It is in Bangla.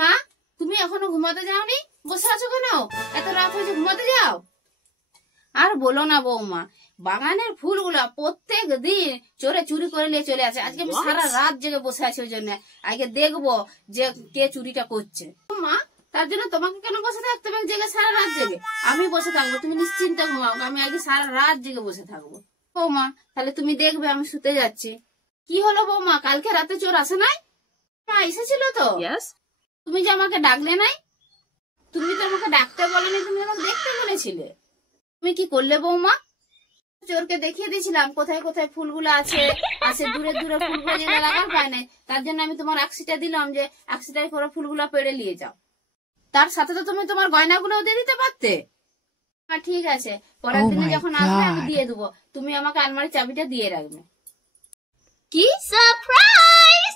মা, তুমি এখনো ঘুমাতে যাওনি? বসে আছো কেন? এত রাত হয়েছে, ঘুমাতে যাও। আর বলো না বৌমা, বাগানের ফুলগুলা প্রত্যেক দিন চোরে চুরি করে নিয়ে চলে আসে। আজকে আমি সারা রাত জেগে বসে আছি, ওই জন্য আগে দেখবো যে কে চুরিটা করছে। মা, তার জন্য তোমাকে কেন বসে থাকতে হবে জেগে সারা রাত জেগে? আমি বসে থাকবো, তুমি নিশ্চিন্তে ঘুমাও, আমি আগে সারা রাত জেগে বসে থাকবো। বৌমা, তাহলে তুমি দেখবে আমি শুতে যাচ্ছি। কি হলো বৌমা, কালকে রাতে চোর আসে নাই? মা এসেছিল তো। তুমি যে আমাকে ডাকলে নাই, তুমি তো আমাকে ডাকতে বলেনি, তুমি আমাকে দেখতে বলেছিলে। তুমি কি করলে বৌমা? চোরকে দেখিয়ে দিয়েছিলাম কোথায় কোথায় ফুলগুলো আছে, দূরে দূরে ফুলগুলো যেটা লাগার পায় নাই, তার জন্য আমি তোমার আকসিটা দিলাম যে আকসিটাই করে ফুলগুলো পেড়ে নিয়ে যাও। তার সাথে তো তুমি তোমার গয়নাগুলো দিয়ে দিতে পারতে। ঠিক আছে, পরের দিনে যখন আসবে আমি দিয়ে দেবো, তুমি আমাকে আলমারির চাবিটা দিয়ে রাখবে। কি সারপ্রাইজ!